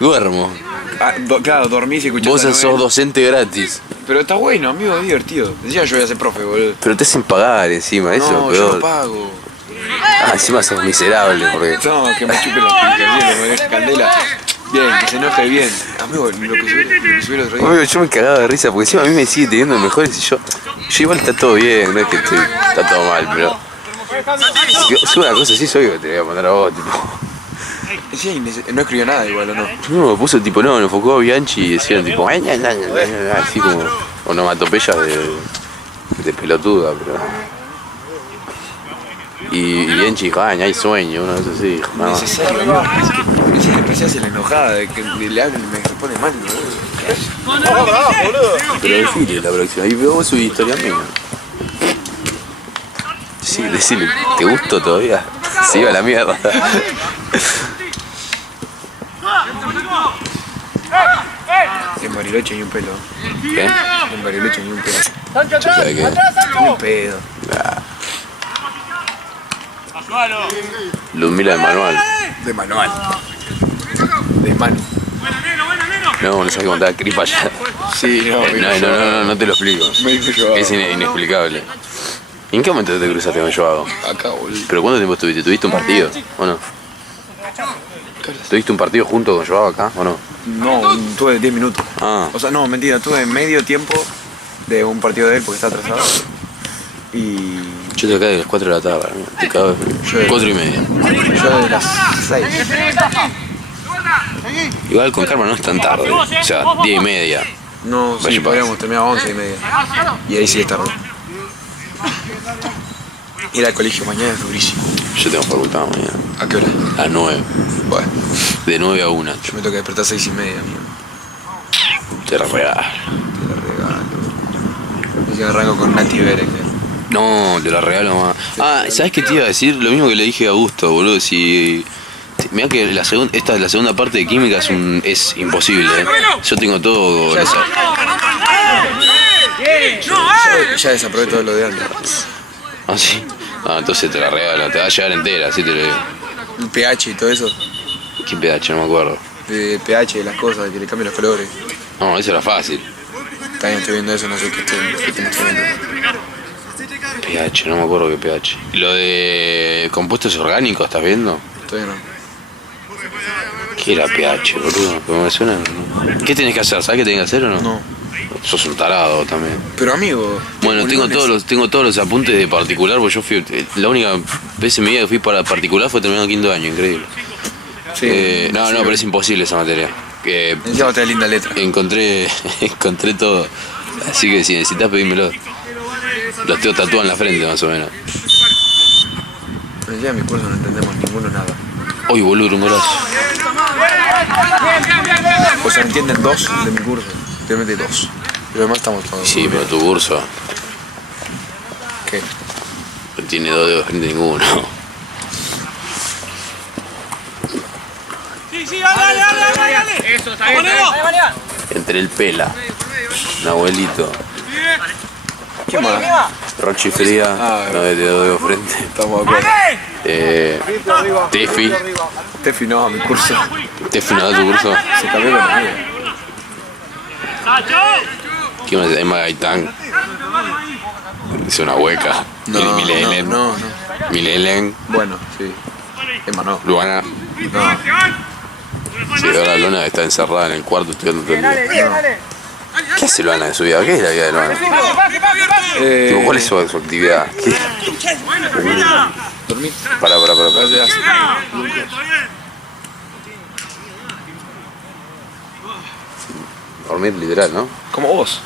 Duermo. claro, dormís y escuchás Vos la sos novela. docente gratis. Pero está bueno, amigo, es divertido. Decía yo voy a ser profe, boludo. Pero te hacen pagar encima, eso No, es yo peor. no pago. Ah, encima sos miserable porque. No, que me chupe la pica, bien, que me deje candela. Bien, que se enoje bien. Amigo, lo que subí el otro día. Obvio, yo me cagaba de risa porque encima a mí me sigue teniendo mejores y yo igual está todo bien, no es que está todo mal, pero. Si una cosa así soy que te voy a mandar a vos, tipo. Sí, no escribió nada igual, ¿o no? No, puso tipo, no, enfocó a Bianchi y decían tipo, así como onomatopeyas de pelotuda, pero. Y Bianchi dijo, ay, hay sueño, una vez así, dijo, no. Necesario, amigo. Es que recién empecé a hacer la enojada de que le hablo y me responde mal, boludo. Pero decile la próxima, y vos subí historia mía. Sí, decile, ¿te gustó todavía? Se iba a la mierda. En Bariloche ni un pelo. ¿Qué? En Bariloche ni un pelo. Sancho atrás, ¿Sabe qué? atrás, Ni un Sancho. pedo. Ayúdalo. Ludmila de manual. De manual. De mano. No sabes cómo está Cripa allá. Sí, no, No te lo explico. Me dijo yo. Es inexplicable. ¿En qué momento te cruzaste con Joao? Acá, boludo. ¿Pero cuánto tiempo estuviste? ¿Tuviste un partido o no? ¿Tuviste un partido junto con Joao acá o no? No, tuve 10 minutos. Ah, O sea, no, mentira, tuve medio tiempo de un partido de él porque está atrasado. Y yo te acá de las 4 de la tarde. Te cago de frío. 4 y media. yo de las 6. Igual con Karma no es tan tarde. O sea, 10 y media. No, sí, Vaya podríamos terminar a 11 y media. Y ahí sí es tarde. Ir al colegio mañana es durísimo. Yo tengo facultad mañana. ¿A qué hora? A las 9. Bueno, De 9 a 1. yo me toca despertar a 6 y media, amigo. Te la regalo. Te la regalo. Y arranco con Nati Berenguer. No, te la regalo más. Ah, ¿sabes qué te iba a decir? Lo mismo que le dije a Augusto, boludo. Si. Mirá que la segunda parte de química es imposible, ¿eh? Yo tengo todo. Ya desaprobé todo lo de antes. ¿Ah, sí? Ah, entonces te la regalo. Te va a llegar entera, así te lo digo. El pH y todo eso. ¿Qué pH? No me acuerdo. De pH, de las cosas, que le cambien los colores. No, eso era fácil. También estoy viendo eso, no sé qué estoy viendo. pH, no me acuerdo qué pH. ¿Y lo de compuestos orgánicos estás viendo? Todavía no. ¿Qué era pH, boludo? ¿Cómo me suena? ¿Qué tenés que hacer? ¿Sabes qué tenés que hacer o no? No. Sos un tarado también. Pero amigo. Bueno, tengo todos los apuntes de particular, porque yo fui. La única vez en mi vida que fui para particular fue terminando quinto año, increíble. Sí. No, pero es imposible esa materia. Encima te linda letra. Encontré todo. Así que si necesitas pedímelo. Los tengo tatuados en la frente más o menos. Pero ya en mi curso no entendemos ninguno nada. Uy, boludo, un golazo. O sea, entienden 2 de mi curso. Realmente 2. Y lo demás estamos todos. Sí, pero tu curso ¿Qué? no tiene 2 dedos frente ninguno. Sí, dale. Eso, está bien. Entre el pela, un abuelito, ¿Qué más? Rochi Fría, no de 2 dedos frente. Estamos de acuerdo. Tefi. Tefi no, a mi curso. Tefi no da tu curso. Se cambió con la mía. ¿Qué más? Emma Gaitán. Hizo una hueca. Milelen. No. Milelen. Bueno, sí. Emma no. Luana. No. Sí, ahora Luana está encerrada en el cuarto estudiando todo el día. ¿Qué hace Luana de su vida? ¿Qué es la vida de Luana? Tipo, ¿cuál es su actividad? ¿Qué? Dormir. Para. Dormir literal, ¿no? Como vos.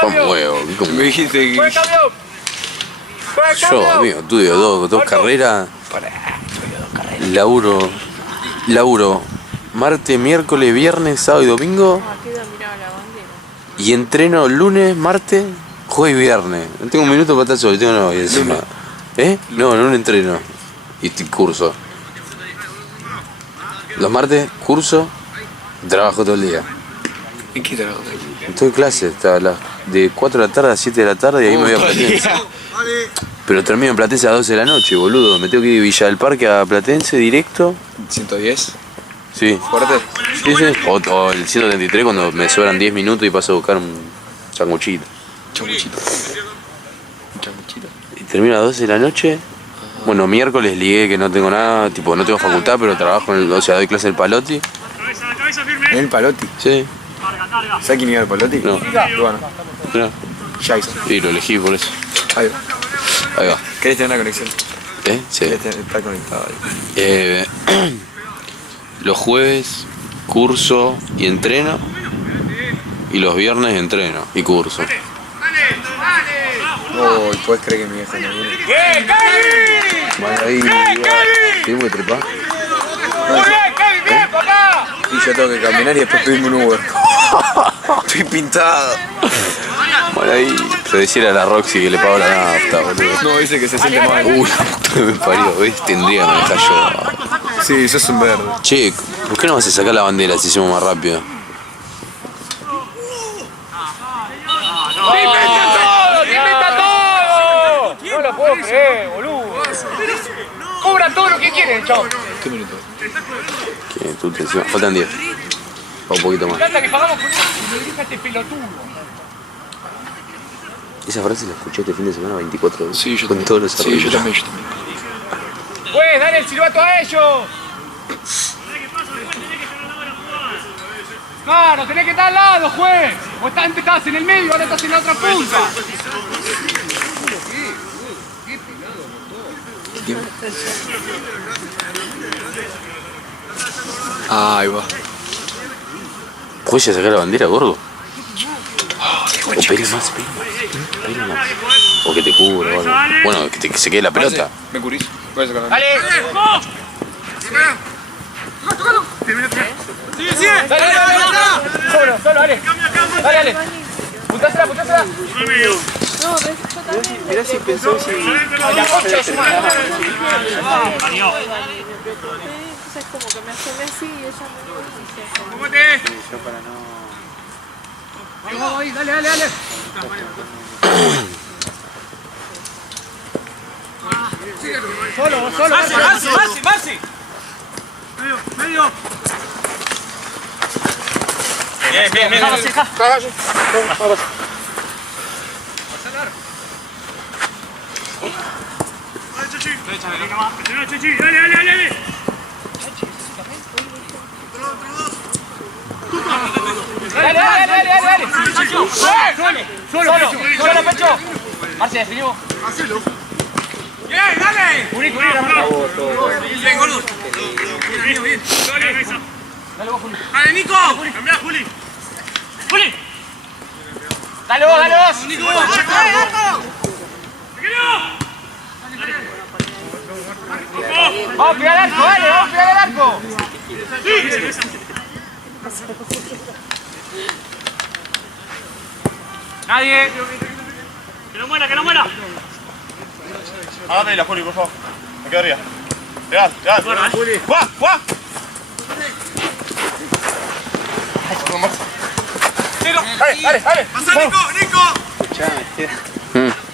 Como huevo. Me dijiste que... Yo, amigo, estudio dos carreras. Laburo martes, miércoles, viernes, sábado y domingo. Y entreno lunes, martes, jueves y viernes. No tengo un minuto para estar solo, tengo novia encima. No entreno. Y curso. Los martes, curso, trabajo todo el día. ¿En qué trabajo? Estoy en clase, de 4 de la tarde a 7 de la tarde y ahí me voy a Platense. Pero termino en Platense a las 12 de la noche, boludo. Me tengo que ir de Villa del Parque a Platense directo. 110. Sí. ¿Fuerte? Sí. O el 133 cuando me sobran 10 minutos y paso a buscar un sanguchito. Changuchito. Y termino a las 12 de la noche. Bueno, miércoles ligué que no tengo nada, tipo no tengo facultad, pero trabajo doy clase en el Palotti. ¿En el Palotti? Sí. ¿Sabes quién iba al Palotti? No. Bueno, No. Jason. Y lo elegí por eso. Ahí Ahí va. ¿Querés tener una conexión? Sí. ¿Querés estar conectado ahí? Los jueves curso y entreno. Y los viernes entreno y curso. Oh, ¿puedes creer que mi vieja no viene? ¡Bien, Kevin! Vale, ahí. ¿Tenemos que trepar? ¡Muy bien, Kevin! ¡Bien, papá! Y yo tengo que caminar y después pedirme un Uber. Estoy pintado. Bueno, ahí se decía a la Roxy que le pagó la nafta, boludo. No, dice que se siente mal. La puta que me parió, ¿ves? Tendría que manejar yo. Sí, sos un verde. Che, ¿por qué no vas a sacar la bandera si hacemos más rápido? ¡Te inventa todo! No lo puedo creer, boludo. Cobra todo lo que quieren, chao. ¿Qué minuto? ¿Qué? Tú te encima. Faltan 10. O un poquito más. Plata que pagamos por eso y me dirige este pelotudo. Esa frase la escuché este fin de semana 24 veces. Sí, yo con también. todos los Sí, arreglos. yo también. Pues, dale el silbato a ellos. Claro, tenés que estar al lado, juez. O antes estabas en el medio, ahora estás en la otra punta. Ahí va. ¿Puedes sacar la bandera, gordo? O pele más. O que te cubra o algo. Bueno, que se quede la pelota. Me curís. Voy a sacar la Dale. Sigue. Dale. Solo, dale. Dale. Puntásela. No, pero yo también. Mirá si pensó si... La concha de su madre. Entonces como que me asomé así y ella me dice. Cómete. Yo para no... Vamos ahí, dale. Solo. Marci. Bien. Dale. Solo, pecho. Marce, definimos. Bien, dale. Juli, bien, gordo. Bien. Dale vos, Juli. Dale, Nico. Cambia, Juli. Dale vos. Nico, vamos a pegar al arco, dale, vamos a pegar al arco. Nadie. Que no muera. Hágame la Juli, por favor. Me quedo arriba. Pegad. Juli. ¡Guau! Dale. ¡Pasa, Nico! Escuchame,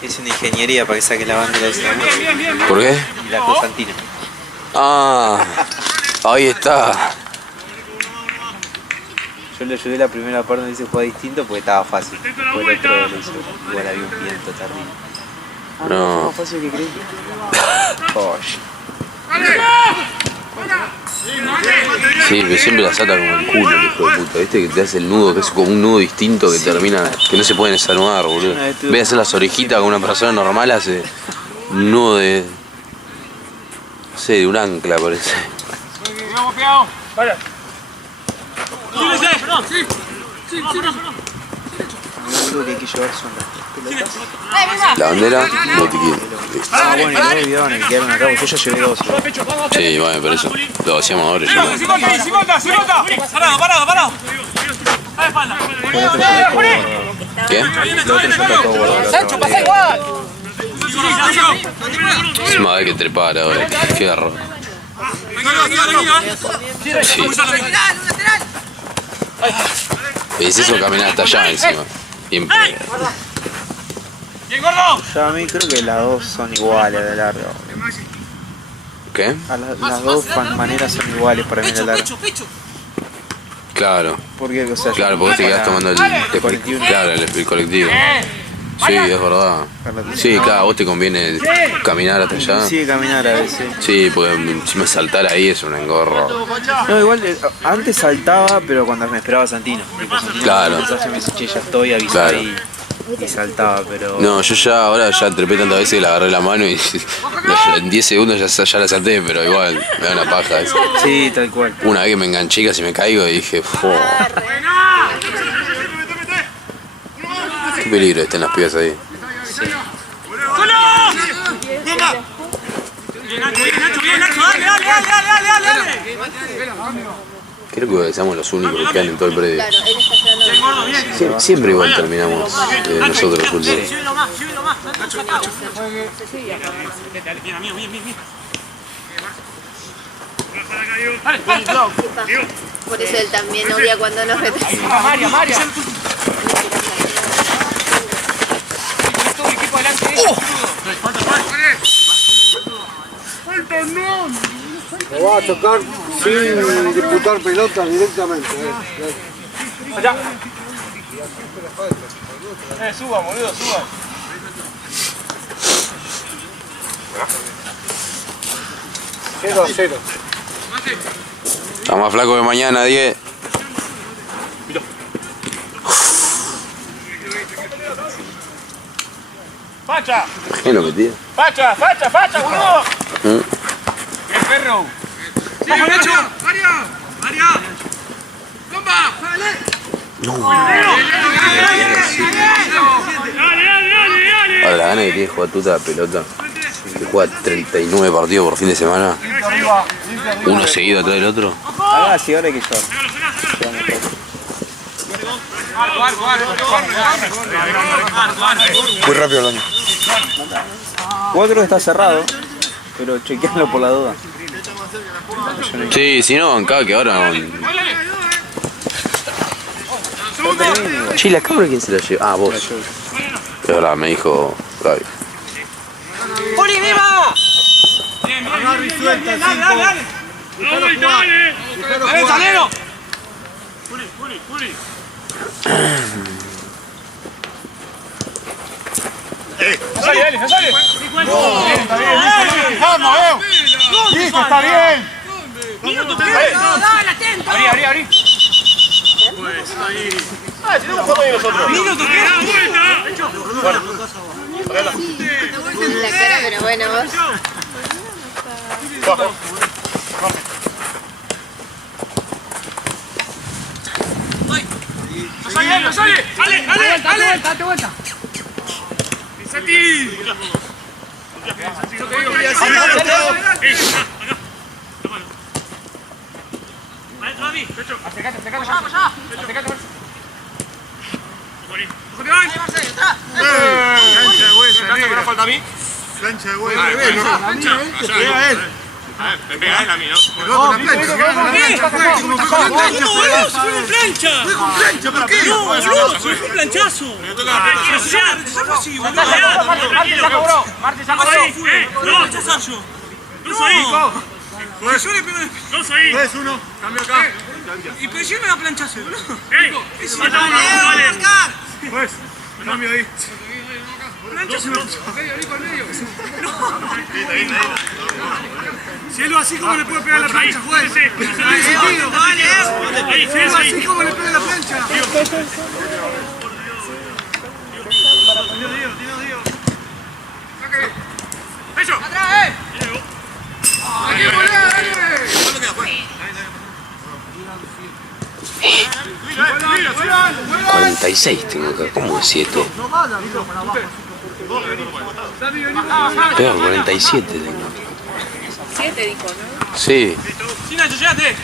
es una ingeniería para que saque la bandera de esa. Bien. ¿Por qué? Y la Constantina. Ah, ahí está. Yo le ayudé la primera parte donde dice juega distinto porque estaba fácil. Después el otro lo hizo. Igual había un viento terrible. No. Más fácil que creí. Oye. Sí, pero siempre la salta como el culo, el hijo de puta. ¿Viste? Que te hace el nudo, que es como un nudo distinto que termina, que no se pueden desanudar, boludo. En vez de hacer las orejitas con una persona normal, hace un nudo de. No sé, de un ancla, parece. Cuidado, pegado. Vaya. Perdón. Sí, perdón. Lo único que hay que llevar son las pelotas. La bandera, botiquín. Listo. Ah, bueno, y no olvidaban que quedaron acá, porque yo ya llevé dos. Sí, bueno, pero eso lo hacíamos ahora. Yo no. 50. Parado. A la espalda. ¿Qué? El otro ya está todo guardado. Sancho, pasa igual. Encima hay que trepar ahora. Qué garro. Sí. Es eso caminar hasta allá encima. Bien. Bien, gordo. Ya a mí creo que las dos son iguales de largo. ¿Qué? Las dos maneras son iguales para mí de largo. Claro. Porque, o sea, Claro, porque vos te quedás tomando el colectivo. Claro, el colectivo. Sí, es verdad. Sí, claro, a vos te conviene caminar hasta allá. Sí, caminar a veces. Sí, porque encima saltar ahí es un engorro. No, igual, antes saltaba, pero cuando me esperaba Santino. Tipo, Santino Claro. entonces me dice, che, ya estoy, avisé Claro. y saltaba, pero... No, yo ahora ya trepé tantas veces que le agarré la mano y en 10 segundos ya la salté, pero igual me da una paja eso. Sí, tal cual. Una vez que me enganché casi me caigo y dije, ¡fo! Qué peligro están las pibas ahí. Bien, Nacho, dale. Creo que seamos los únicos que quedan en todo el predio. Claro, él está quedando bien. Siempre igual terminamos nosotros últimos. Llévelo más. Bien, amigo, bien. Por eso él también odia cuando nos retrasa. Mario. Lo va a tocar sin disputar pelota directamente. Allá. Suban, boludo, suban. Cero. Está más flaco que mañana, 10. Facha, ¿Qué lo metí? facha, boludo. Bien, perro. Vamos, Nacho. Mario. Comba. Dale. Ahora la gana que tiene jugar tuta la pelota. Que juega 39 partidos por fin de semana. Uno seguido atrás del otro. Ah, sí, ahora hay que llevar. Muy rápido el año. Igual creo que está cerrado, pero chequealo por la duda. Sí, si no, acá que ahora. Che, ¿la cámara quién se la lleva? Ah, vos. Es verdad, me dijo Gaby. ¡Juli, viva! Bien, dale. ¡Dale, salero! Juli. ¡Sale, dale, sale! Bien, está bien, vamos, listo, está bien. Minuto, dale, atento. Abrí. Pues ahí. Ah, si no jugamos ahí nosotros. Minuto, que da vuelta. La cara, pero bueno, vos. ¡No sale! ¡Dale! Date vuelta. ¡Santi! Acercate. ¿No falta a mí? Plancha de huevo. Llega él. Me pega él a mí, ¿no? No, boludo, fue una plancha. ¿Fue con plancha? ¿Por qué? No, boludo, fue un planchazo. Martes, saco ahí. No, rechazar yo. No soy. Yo le pego. No soy. 3-1. Cambio acá. Y pero yo me da planchazo, boludo. Pues, cambio ahí. Planchazo. Si él lo así, ¿cómo le puede pegar la plancha, juez? No tiene sentido. Si él lo así, ¿cómo le pega la plancha? Dios. ¡Eso! ¡Atrás, ¡Aquí, ¡46 tengo acá, ¿cómo es 7? Peor, 47 tengo. 7 dijo, ¿no? Sí. ¡Sí, Nacho, llévate!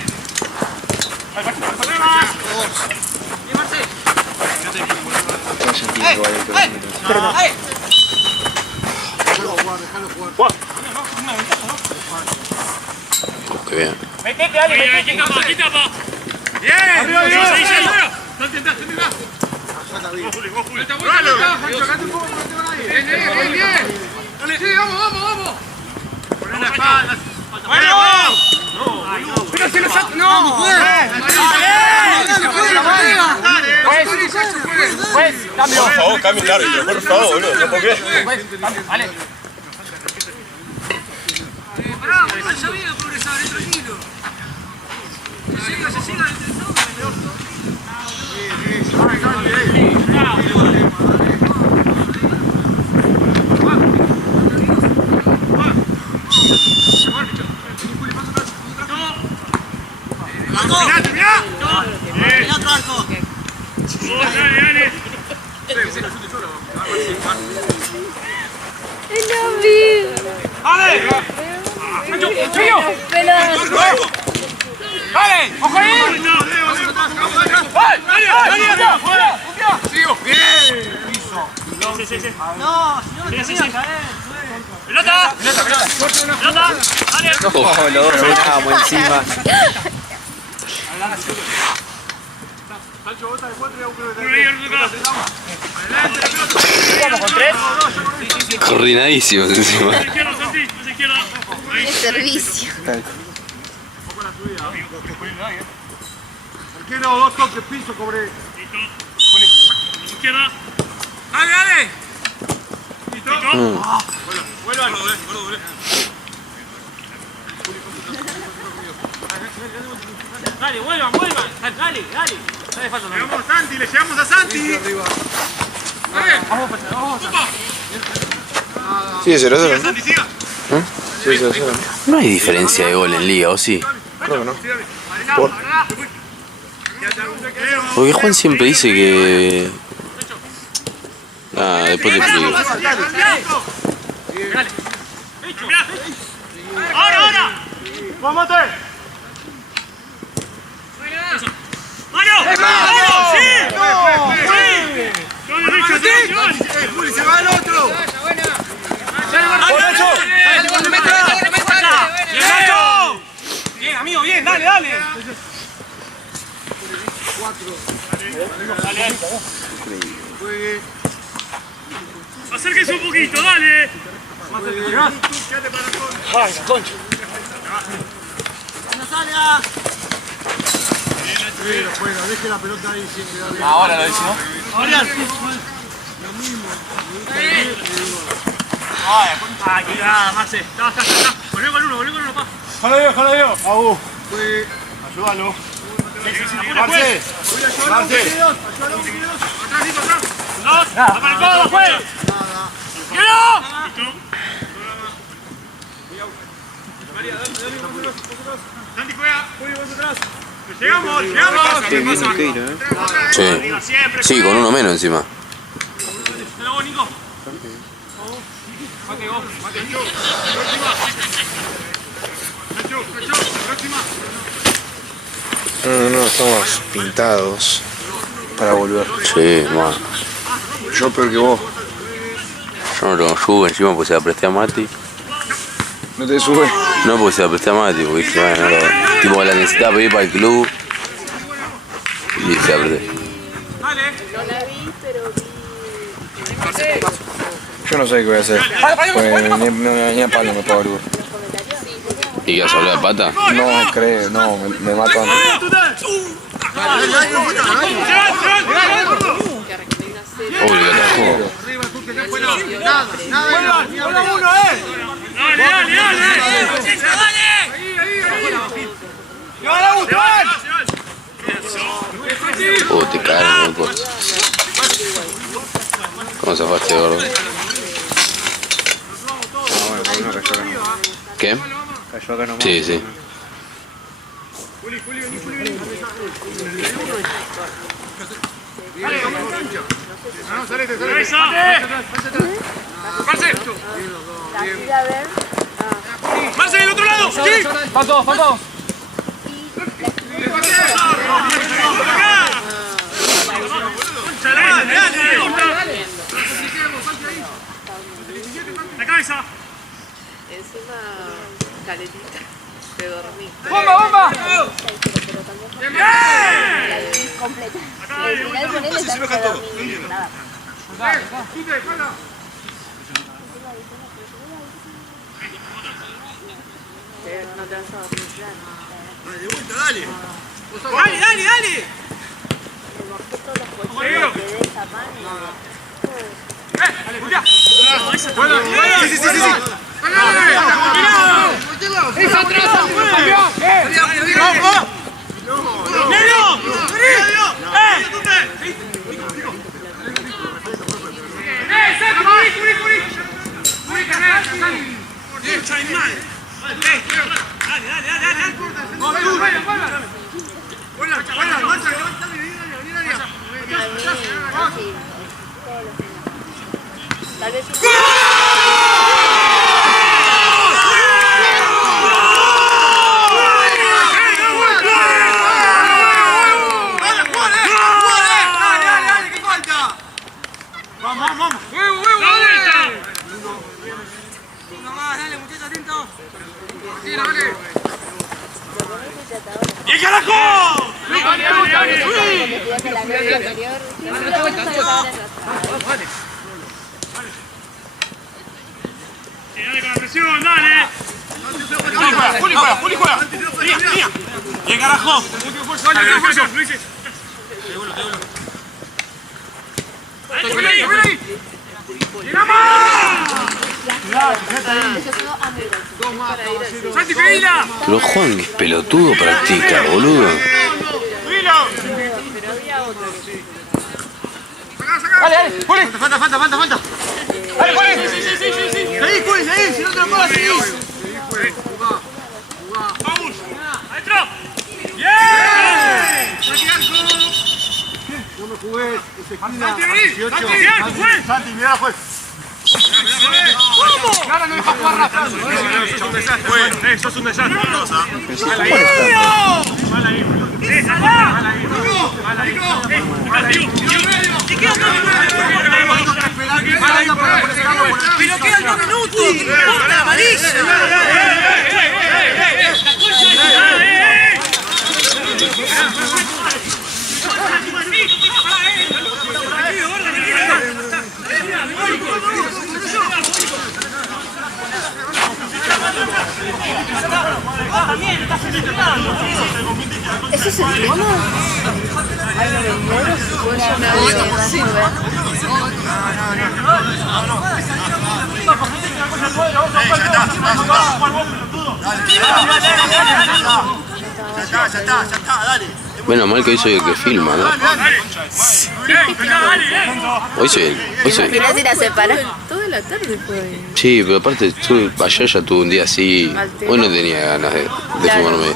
Qué bien. ¡Metete, dale! ¡Metete! ¡Bien! ¡Arriba! ¡Intentá! ¡Bien! ¡Sí, vamos! ¡Poné la espalda! ¡Bueno! ¡Pero si lo saco! ¡No! ¡Juez! ¡Cambio! Por favor, cambio el árbitro, por favor, boludo, no puedo creer. ¡Vale! Pará, ya viene a progresar, tranquilo. Se siga. ¡Dale! ¡Ojo ahí! ¡Sigo! ¡Bien! Sí. No, si no, ¡Pelota! ¡Dale! No, los dos frenábamos encima. ¿Vamos con 3? Coordinadísimos encima. Es servicio. Arquero, 2 toques, piso, cobré. Izquierda. ¡Dale! ¿Listo? Vuelvan. Dale, vuelvan. Dale. Le llegamos a Santi. Vamos. Sí, 0-0. Santi, siga. Sí, 0-0. No hay diferencia de gol en liga, ¿o sí? Creo que no. Porque Juan siempre dice que... Ah, después te explico. ¡Ahora! ¡Vamos, ¡Mano! ¡Sí! ¡Sí! ¡Se va el otro! Bien, amigo, bien, dale. Acérquese un poquito, dale. Ay, la concha. no salga. Pero fuera, deje la pelota ahí siempre. Dale. Ahora lo dice, ¿no? Aquí va, Marce. Está. Volvé con uno, pa. Jala yo. Agu, fue. Ayúdalo. Marce. Dos. Aparcado, juega. ¡Quiero! Santi juega. Llegamos. Qué bien el Keiro, Sí. Sí, con uno menos encima. Nico. No, estamos pintados para volver. Sí, man. Yo peor que vos. Yo no tengo yugo, encima pues se la presté a Mati. No te sube. No, porque se la presté a Mati, porque dije, bueno, no, tipo la necesitaba pedir para el club. Y se la presté. No la vi, pero vi Yo no sé qué voy a hacer. Pues ni a palo me puedo volver. los comentarios. Sí, ¿Y qué vas a hablar de pata? No, creo, no, me mato antes. Uy, qué atajó. Te cagaron, no ¿Cómo zafaste, gordo? bueno, por uno cayó acá. ¿Qué? Cayó acá nomás. Sí, sí. Casi a ver. Marce, del otro lado. Sí. Faltó. La cabeza. Encima, caletita. Te dormí. ¡Bomba! Pero también fue completa. Al final con él está nada. No te vas a dormir, claro. Dale. Me bajé todos los colchones que de esa mano. Tal vez Vamos. Dale, muchachos, atentos. ¡Y el carajo! desde la noche anterior. Dale con la presión, dale. Juli juega. Mía. ¡Y el carajo! Luis. ¡Ahí! ¡Santi, pedila! Pero Juan, que es pelotudo practica, boludo. Pero había otro. Dale, Juli. Falta. Dale, Juli. Seguí, Juli, si no te lo pagas, seguís. Vamos, adentro. ¡Bien! Yo me jugué ese esquina. Santi, mirá la juez. ¡Vamos! Ahora no deja jugar Rafa. Sos un desastre. Pero quedan 2 minutos. ¡Puta amarilla! Es ¿Eso es el clima? Ay, no me muero si puedo una vez más mover. Ya está, dale. Menos mal que hoy soy el que filma, ¿no? Hoy soy él. ¿Te imaginas ir a separar? Toda la tarde fue. Sí, pero aparte ayer ya tuve un día así. Hoy no tenía ganas de fumarme.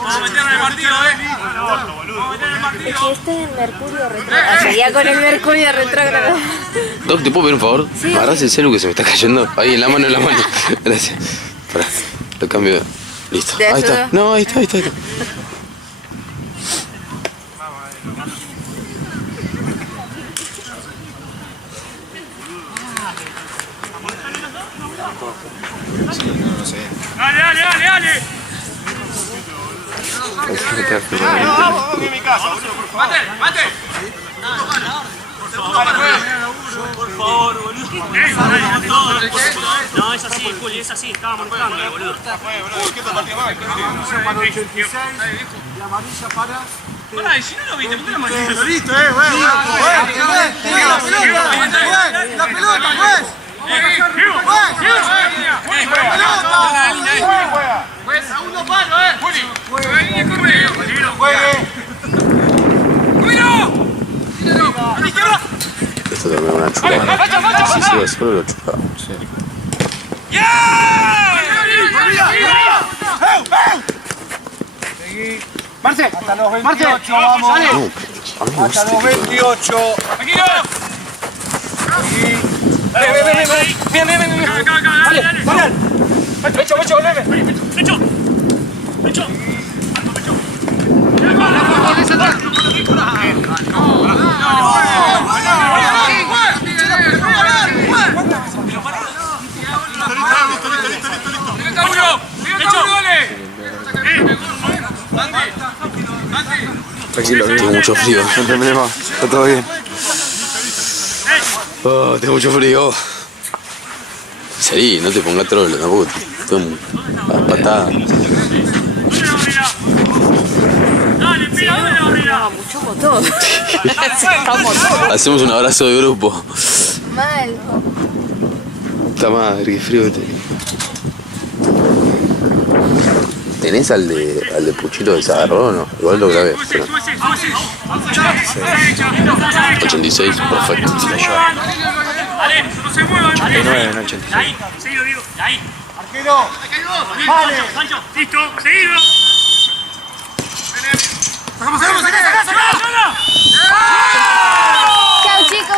Es que está en Mercurio retrógrado. Seguía con el Mercurio retrógrado. Doc, ¿te puedo pedir un favor? Sí. ¿Me agarrás el celu que se me está cayendo? Ahí, en la mano. Gracias. Pará, lo cambio. Listo. ¿Te Ahí está. ayudo? No, ahí está. Dale. Mate. Por favor, boludo. No, es así, Juli, es así. Estaba molestando, boludo. Para 86 y amarilla para... Pará, y si no lo viste, ¿por qué lo mandaste? Lo viste, la pelota, pues. Segundo palo, Juli. Esto también es una chupada. Si sigue solo lo chupaba. Sí. Marce, hasta los 28, vamos. Hasta los 28. Tranquilo. Bien. Dale. Pecho, volveme. Pecho. Tranquilo, Tengo mucho frío. no te metes más, está todo bien. Oh, tengo mucho frío. Salí, no te pongas trolo, tampoco. Estoy patada. Mucho todo. Estamos todos. Hacemos un abrazo de grupo. Mal. Puta madre, qué frío que tenés. ¿Tenés al de Puchito de Zagarro o no? Igual lo grabé. Pero... 86, perfecto. Dale, no se muevan. 89, no 86. Ahí, seguido, Diego. Ahí. Arquero. Vale. Sancho, listo, seguido. ¡Sacamos!